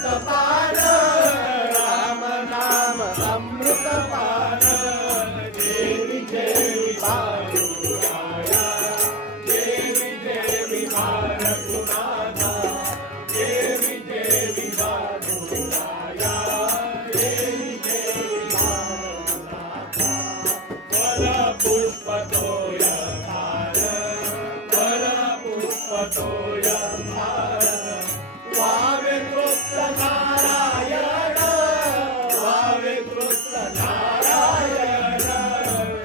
अमृतपान राम नाम अमृतपान देवी देवी बाळूराया देवी देवी बाळकुनाथा देवी देवी बाळूराया देवी देवी बाळकुनाथा वर पुष्प तोय हार वर पुष्प तोय हार वावे तृप्त नारायण वावे तृप्त नारायण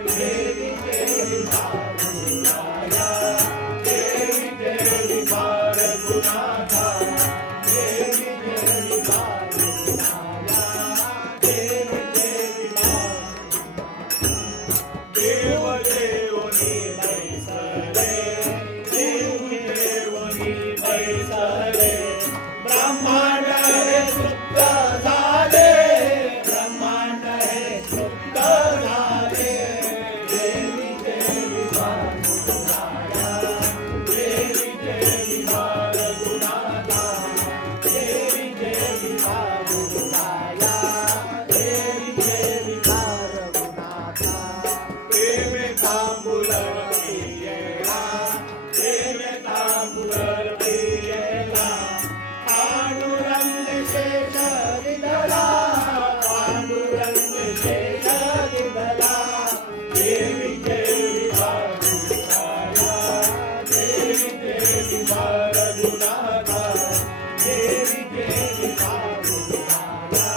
देवी देवी बाळूराया देवी देवी बाळकुनाथा देवी देवी बाळूराया देवी देवी देव देवनी बैसले देव देवनी बैसले ब्रह्मांड हे तृप्त झाले ब्रह्मांड हे तृप्त झाले देवी देवी बाळूराया देवी देवी बाळकुनाथा देवी देवी बाळूराया देवी देवी बाळकुनाथा प्रेमे तांबूलर पियेला प्रेमे तांबूलर पियेला पांडुरंग शेष विधला पांडुरंग शेष विधला देवी देवी बाळूराया देवी देवी बाळकुनाथा देवी देवी बाळूराया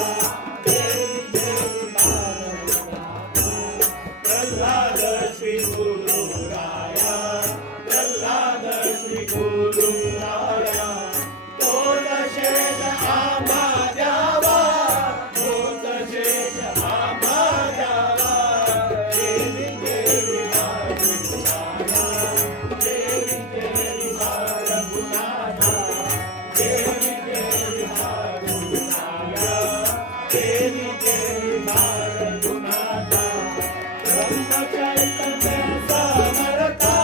देवी देवी बाळकुनाथा प्रल्हाद श्री गुरुराया प्रल्हाद श्री गुरुराया तोच शेष आम्हा द्यावा तोच शेष आम्हा द्यावा देवी देवी बाळूराया देवी देवी बाळकुनाथा देवी देवी बाळूराया देवी देवी बाळकुनाथा ब्रह्मचैतन्य समर्था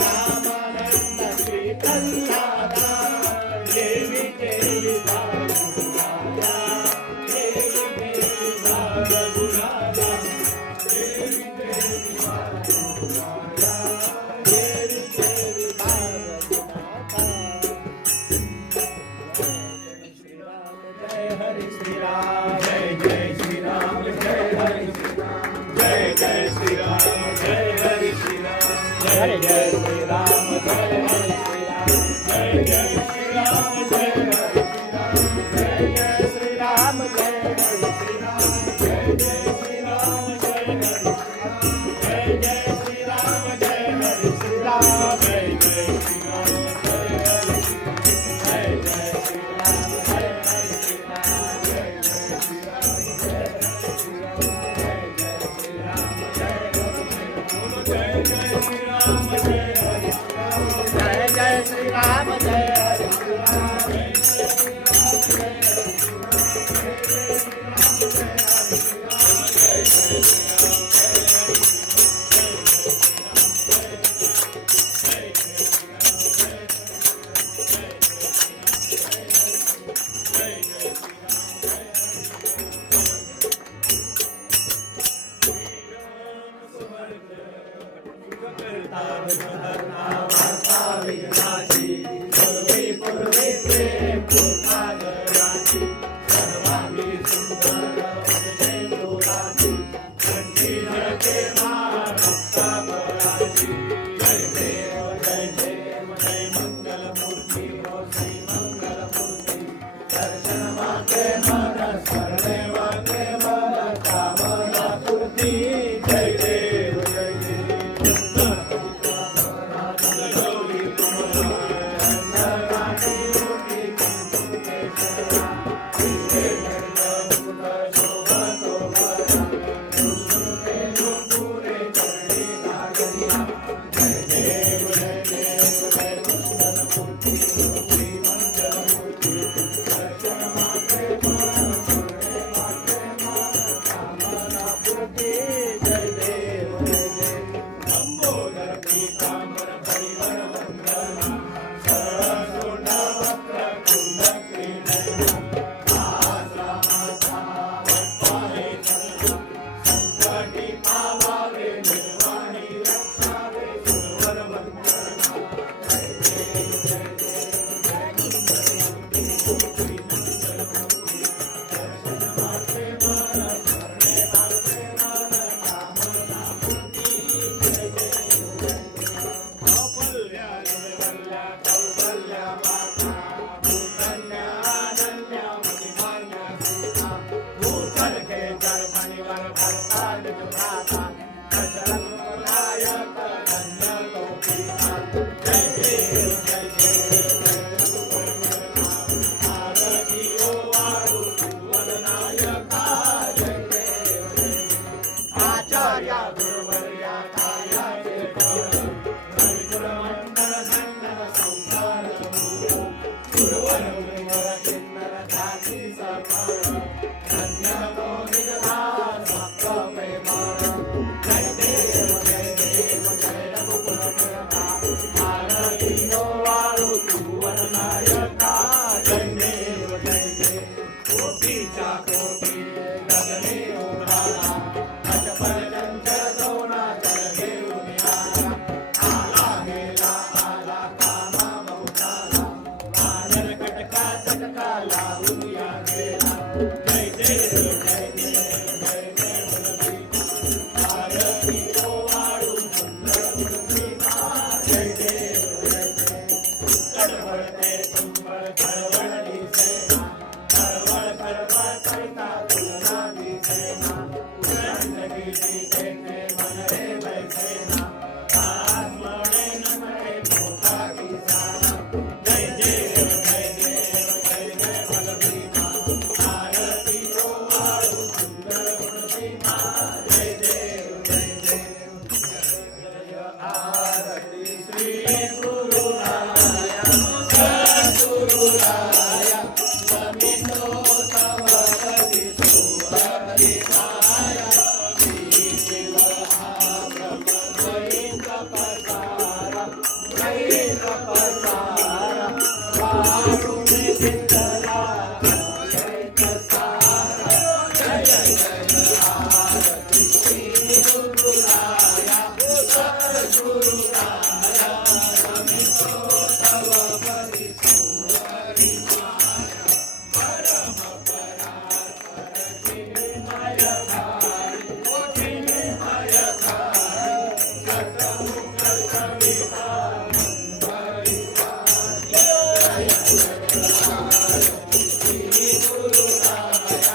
रामानंद श्री प्रल्हादा देवी देवी बाळूराया देवी देवी बाळकुनाथा देवी देवी बाळूराया देवी देवी बाळकुनाथा जय हरी श्री राम जय जय श्री राम जय हरी श्री राम जय जय श्री राम जय हरि श्री राम जय जय श्री राम जय हरि श्री राम जय जय श्री राम जय हरि श्री राम जय जय श्री राम जय हरि श्री राम जय जय श्री राम जय जय श्री राम जय हरि श्री राम जय जय श्री राम जय हरि श्री राम जय जय श्री राम जय हरि श्री राम जय जय श्री राम जय जय श्री राम जय हरि राम जय जय श्री राम जय हरि श्री राम जय जय श्री राम जय हरि श्री राम किन्नर किन्नर जाती समर धन्य तो निजला सप्त प्रेमळ जय देव जय रघुकुल प्रियता आरती नो वाळू तू वरनायका जय देव कोटीच्या कोटी गगने उडाला अजपर चंचल दोना जल घेऊन आला आला गेला आला कामा बहुताला वानर कटका चटका लावून या गेला जय देव जय देव आरती तो वाळू सुंदर मुलसीमा जय देव गडबडते तुंबळ खळवळली सेना खळवळ खळवळ करिता तुलना दिसेना उदंड गेली खेळते मन रे बैसेना आज मळे न मळे मोठा दिसाना जय देव जय देव जय जय बलभीमा आरती तो वाळू सुंदर गुणसीमा जय देव जय आरती श्री गुरुराया सद्गुरुराया नमितो तव पदी सुहरिताय श्री शिव ब्रह्मद्वैत प्रसारा द्वैत प्रसारा वारुणे चिंतला अद्वैत सारा जय जय आरती श्री गुरुराया सद्गुरुराया नमितो तव पदी सुहरिताय परम परात्पर चिन्मय धारी चिन्मय धारी शतमुख सविता मंगलिकारि जय जय आरती श्री गुरुराया सद्गुरुराया नमितो तव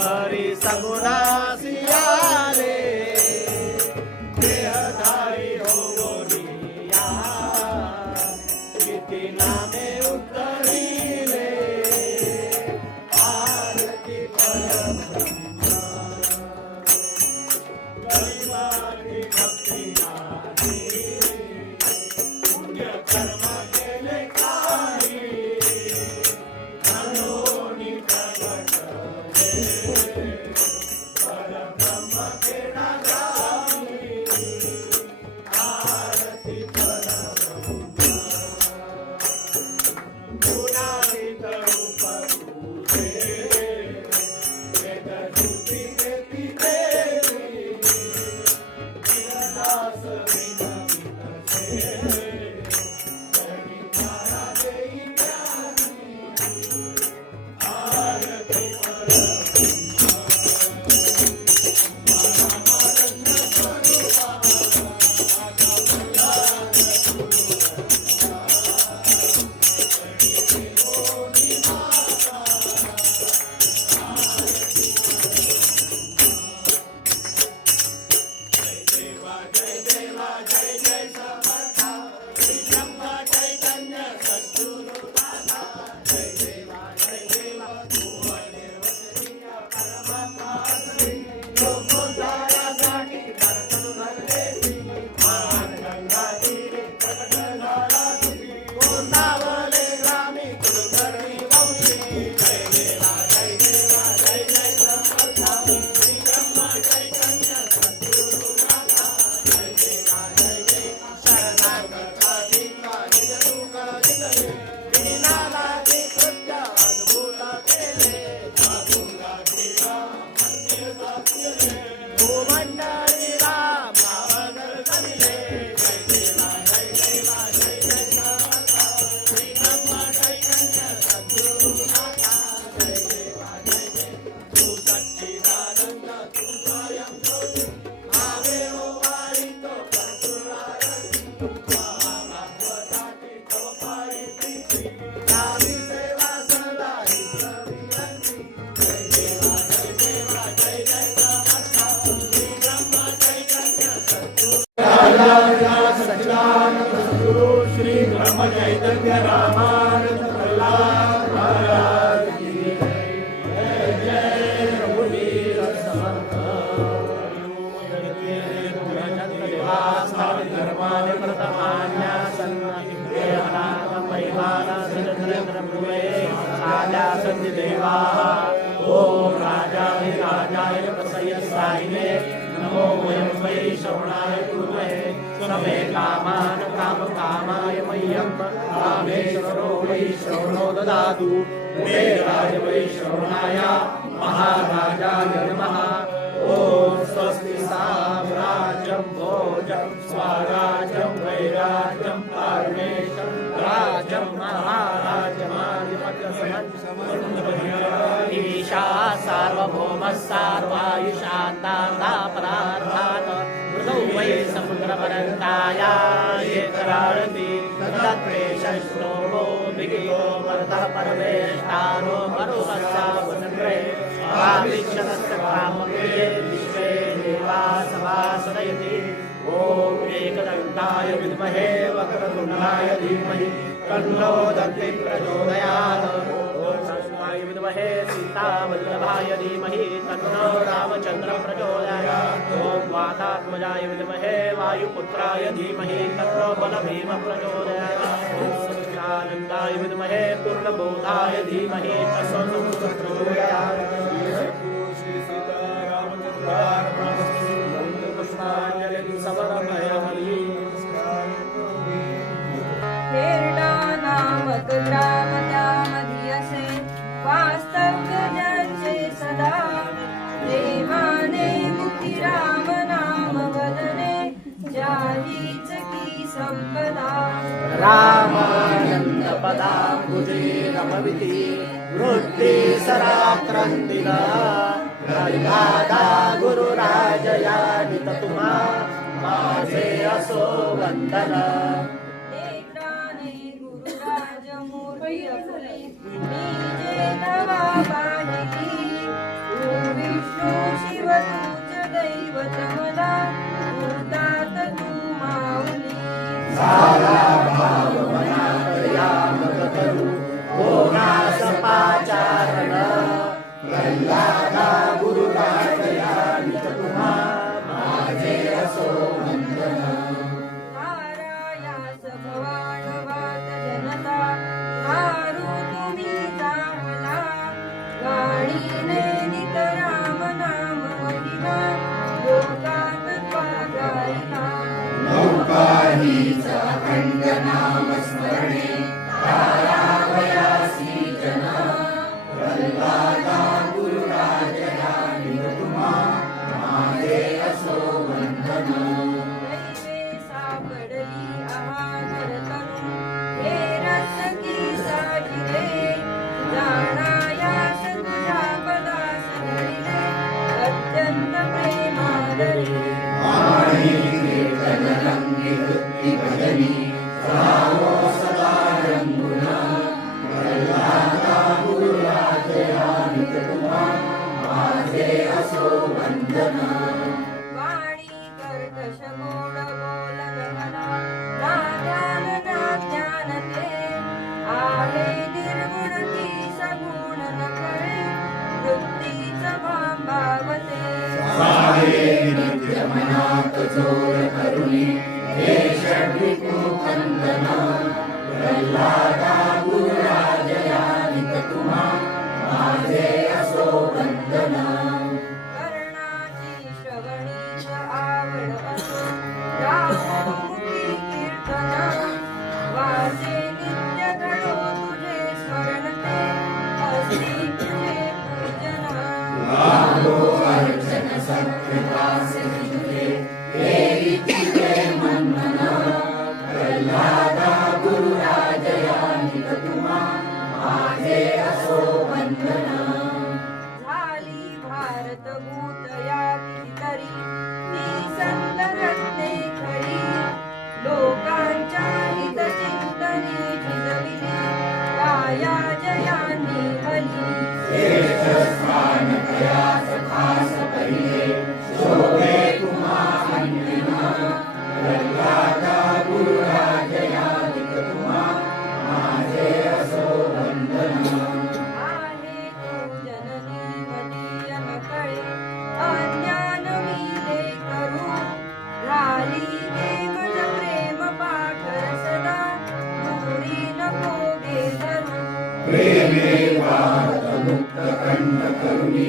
पदी सगुणासियाले देहधारी हो बोलिया किती नामे उत्तरीले आरती परब्रह्मा गरिबाची भक्ती नाही पुण्य कर्म केले काही रामानंद प्रल्हाद महाराज की जय जय रघुवीर समर्थ देवास्थान धर्माने प्रथमान्या सन्नाथ परिवारा सिद्धेंद्र भुवे आजा सन्ति देवा ओम राजाय राजाय प्रसय साईने नमो वयं वै श्रवणाय कुर्महे समे कामान काम कामाय मह्यं रामेश्वरो वै श्रवणो ददातु कुबेराय वै श्रवणाय महाराजाय नमः ओम स्वस्ति साम्राज्यं भोजं स्वराज्यं वैराज्यं परमेशं राज्यं ईशा सार्वभौम सार्वायुषान्ता परार्थात् मृदौ वै समुद्रपरन्ताया ये कराळति तत्प्रेषश्लोको विगितो वरदः परमेष्टानो मरुहस्सा वसन्त्रे आविश्वतस्य कामप्रिये विश्वे देवा सभासदयति ॐ एकदन्ताय विद्महे वक्रतुण्डाय धीमहि तन्नो दन्ति प्रचोदयात् ॐ सरस्वत्यै विद्महे सीतावल्लभाय धीमहि तन्नो रामचन्द्रः प्रचोदयात् ॐ वातात्मजाय विद्महे वायुपुत्राय धीमहि तन्नो बलभीमः प्रचोदयात् ॐ सच्चिदानन्दाय विद्महे पूर्णबोधाय धीमहि तन्नो प्रचोदयात् श्री सीतारामचन्द्रार्पणमस्तु पुष्पाञ्जलिं समर्पयामि हेरडा नामक ग्राम त्यामध्ये असे वास्तव्य ज्याचे सदा देवाने मुखी राम नाम वदने जाहीच की संपदा रामानंद पदा तुझे रमविती वृत्ती सराक्रंदिला प्रल्हादा गुरुराजया नित तुम्हा माझे असो वंदन नेत्राने गुरुराज मूर्ती अफुले निजे नवा पाहिली तू विष्णू शिव तुझ दैवत मला उदात तू माऊली सारा भाव मनात यामक करू कोणास पाचारण प्रल्हादा गुरुराजया नित तुम्हा माझे असो वंदन नारायास भवान वात जनता मारू तुम्ही चांगला गाडीने नित राम नाम महिमा लोकात गायला नौकाहीच अखंड नाम स्मरणे तारावयासी जना प्रल्हादा गुरुराजया नित तुम्हा माझे असो वंदन दैवे सापडली आहार तरुण हे रस की साजिरे जाणायास तुझ्या पदास घडले अत्यंत प्रेमादरी वाणी कीर्तन रंगी वृत्ती भजनी राहो सदा रंगुना प्रल्हादा गुरुराजया नित तुम्हा माझे असो वंदन वाणी कर्कश गोड बोलन म्हणा ना ध्यान ना ज्ञान ते आहे निर्गुण की सगुण न कळे वृत्तीच भांबावते सारे नित्य मनात जोर करुणी हे षड्विकू वंदना प्रल्हादा गुरुराजया नित तुम्हा माझे असो वंदना कर्णाची श्रवणीच आवड असो राममुखी कीर्तन वाचे नित्य घडो तुझे स्मरण ते असती तुझे पूजन लागो अर्चन सत्कृपास तुझे हे इच्छिते मनमना प्रल्हादा गुरुराजया नित तुम्हा माझे असो वंदना झाली भारत भूत या कितीतरी ती संत रत्ने खरी लोकांच्या हित चिंतनी झिजविली काया जयांनी भली श्रेष्ठ स्थान प्रयास खास पहिले शोभे तुम्हा अन्यना प्रल्हादा गुरुराजया नित तुम्हा प्रेमे वात मुक्त कंठ करुणी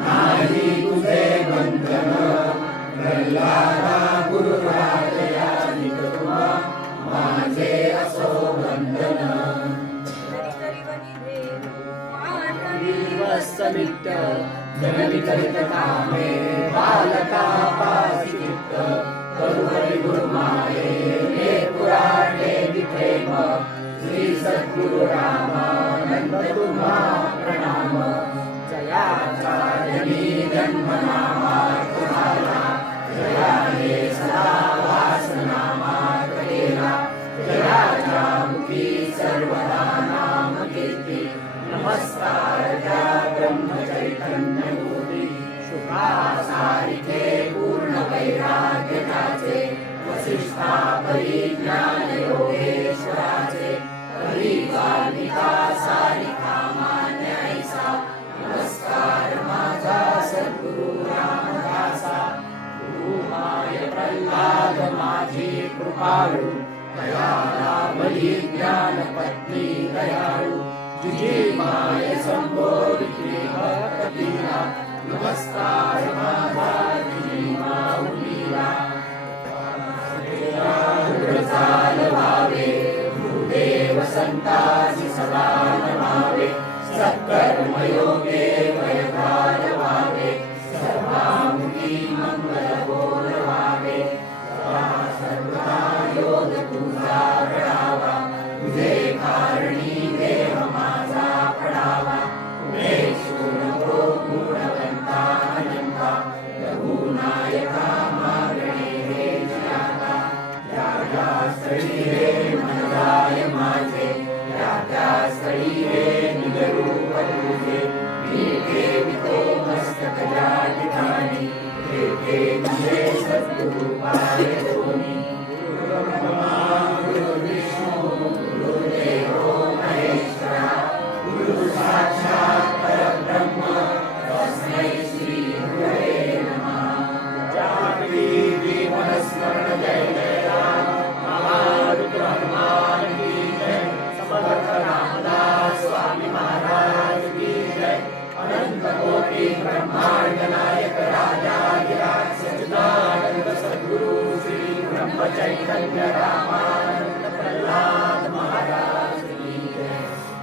नाही तुझे बंधन प्रल्हादा गुरुराजया निकटुमा माझे असो बंधन वत्सनित्य जननी करित कामे बालका पासी चित्त करुहरी गुरुमाये हे पुराणे प्रेम श्री सद्गुरु रामानंद तुम्हा प्रणाम जयाचा जनी जन्म नामार्थ झाला जयाने सदा वासनामार्थ केला जयाच्या मुखी सर्वदा नाम कीर्ती नमस्कार त्या ब्रह्म चैतन्य मूर्ती शुभासारिखे पूर्ण वैराग्य त्याचे वसिष्ठा परिज्ञान योगेश्वराचे हरी वाल्मिका सारिका मान्य ऐसा नमस्कार माझा सद्गुरु रामदासा गुरुमाय प्रल्हाद माझी कृपाळू दयाला बली ज्ञान पत्नी दयाळू तुझी माय संबोधिती भक्तीला नमस्कार माझा तुझी माऊलीला चालवावे भूदेव संतासी सदा नमावे सत्कर्मयोगे वैभाग व्हावे सर्वामुखी मंगल बोलवावे सर्वदा योग तुझा घडावा तुझे कारणी देव माझा पडावा मेषू नको गुणवंता अनंता रघुनायका मागणे हे जियाता त्या स्थळी हे मनराय माझे त्या स्थळी हे निजरूप तुझे मी ठेवितो मस्तक ज्या ठिकाणी ते तुझे सद्गुरु पाय दोन्ही गुरुब्रह्मा गुरुविष्णू गुरुदेवो महेश्वरा गुरु साक्षात् परब्रह्म तस्मै श्री गुरवे नमः जानकी जीवन स्मरण जय जय राम महारुद्र हनुमान की जय समर्थ रामदास स्वामी महाराज की जय अनंत कोटि ब्रह्मांड नायक राजाधिराज सच्चिदानंद सद्गुरु श्री ब्रह्म चैतन्य रामानंद प्रल्हाद महाराज की जय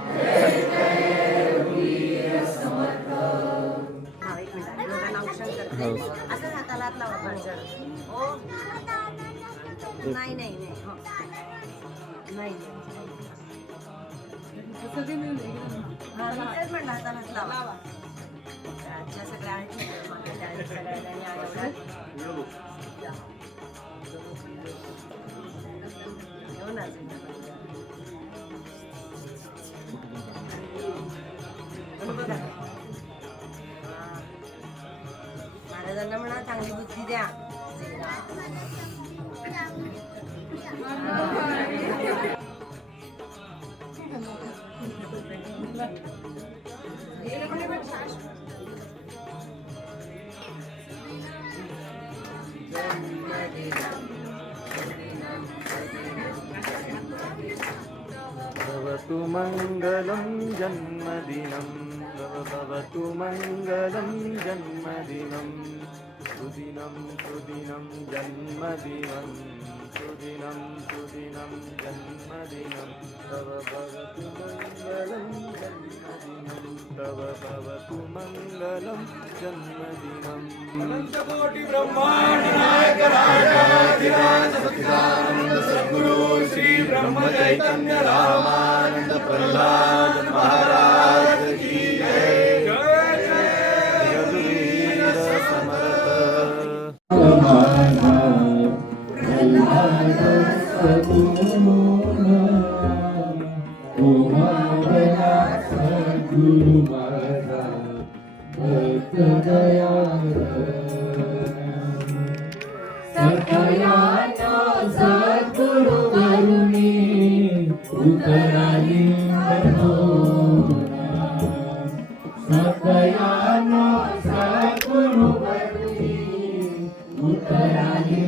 जय जय रघुवीर समर्थ एक मिनिट दोघांना औक्षण करते असं हाताला लावा पाहिजे हो नाही नाही नाही हो नाही हा मी तेच म्हणलं हातालाच लावा आजच्या सगळ्या आठवणी मला त्या सगळ्यांनी आठवलं हो ना महाराजांना म्हणा चांगली बुद्धी द्या भवतु मङ्गलं जन्मदिनं भवतु मङ्गलं जन्मदिनं सुदिनं सुदिनं जन्मदिनं सुदिनं सुदिनं जन्मदिनं तव भवतु मङ्गलं जन्मदिनं तव भवतु मङ्गलं जन्मदिनम् अनंतकोटि ब्रह्मांड नायक राजाधिराज सच्चिदानंद सद्गुरु श्री ब्रह्म चैतन्य रामानंद प्रल्हाद महाराज की जय जय जय रघुवीर समर्थ सद्गुरु करुणी उतराली सकयानो सद्गुरु करुणी उतराली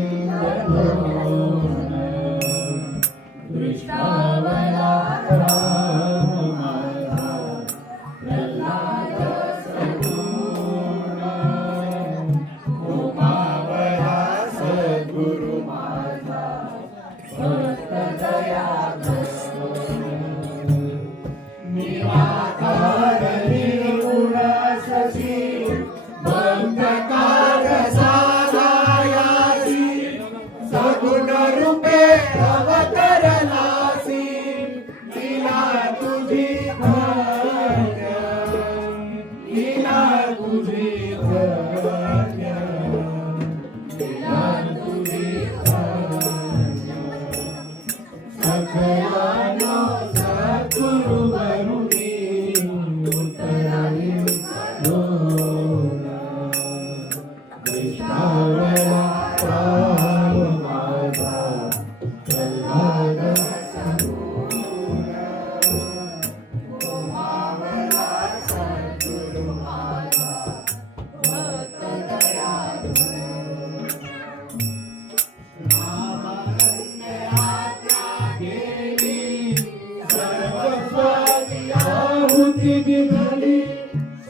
दृष्टावला राम माझा स्थिती झाली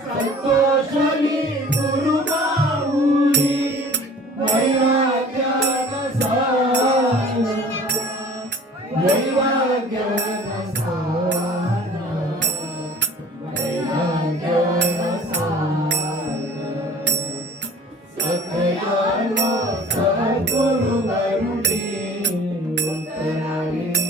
संतोषली गुरु माऊली वैराग्यान सारा वैराग्यान सारा वैराग्यान सारा सखयानो सद्गुरु वरुणी उत्तरायण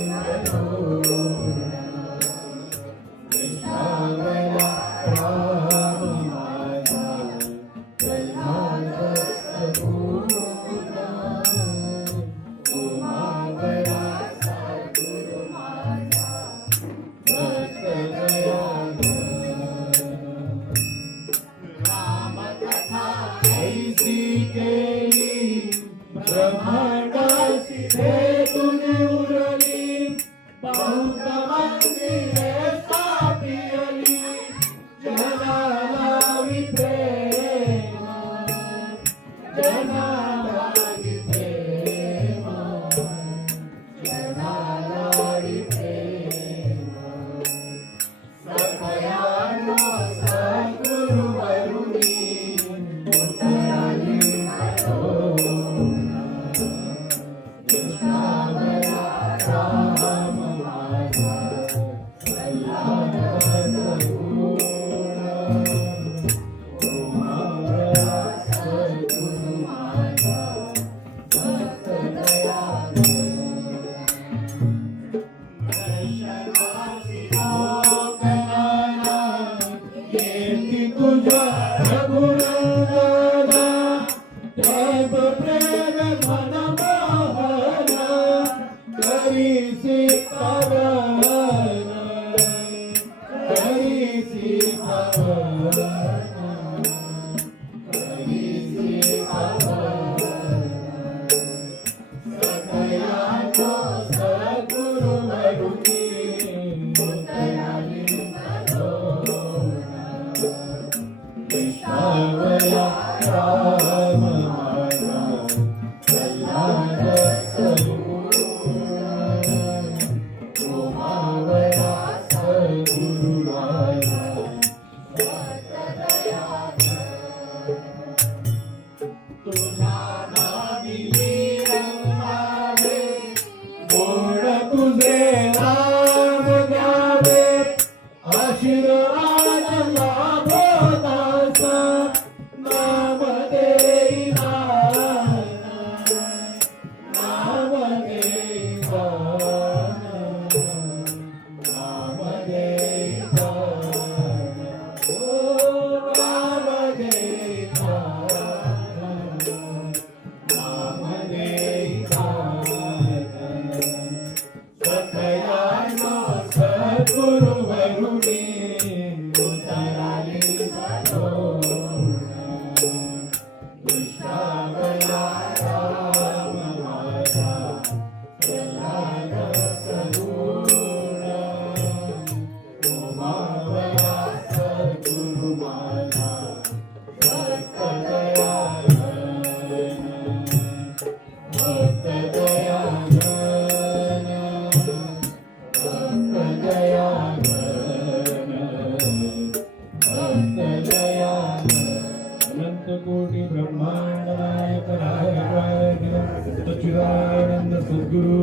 कृष्णावला राम माझा प्रल्हाद सद्गुरुना उमावला सद्गुरु माझा भक्त दयाळू रामकथा ऐसी केली ब्रह्मांडासी भेटून उरली बहुत मंदिरे स्थापिली जनाला प्रेम जनाला प्रेम जनाला प्रेम सखयानो सद्गुरु वरुणी उत्तरायण कृष्णावला राम माझा प्रल्हाद सद्गुरुना उमावला सद्गुरु माझा भक्त दयाळू दर्शनासी लोकनाना येती तुझ्या रघुनंदना देव प्रेम मन मोहन करीसी पवन करीसी पवन करीसी पवन सखयानो सद्गुरु वरुणी उत्तरायण कृष्णावला राम माझा प्रल्हाद सद्गुरुना उमावला सद्गुरु माझा भक्त दयाळू तुझ्या नामी रंगावे गोड तुझे नाम घ्यावे आशीर्वाद लाभो दासा नाम देई नाम देई नाम देई ओ नाम देई नाम देई सखयानो सद्गुरु वरुणी उत्तरायण कृष्णावला राम माझा प्रल्हाद सद्गुरुना उमावला सद्गुरु माझा भक्त दयाळू भक्त दयाळू भक्त दयाळू भक्त दयाळू अनंत कोटि ब्रह्मांड नायक सच्चिदानंद सद्गुरु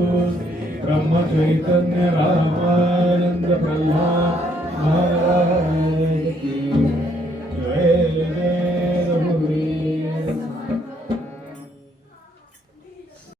ब्रह्म चैतन्य रामानंद प्रल्हाद महाराज की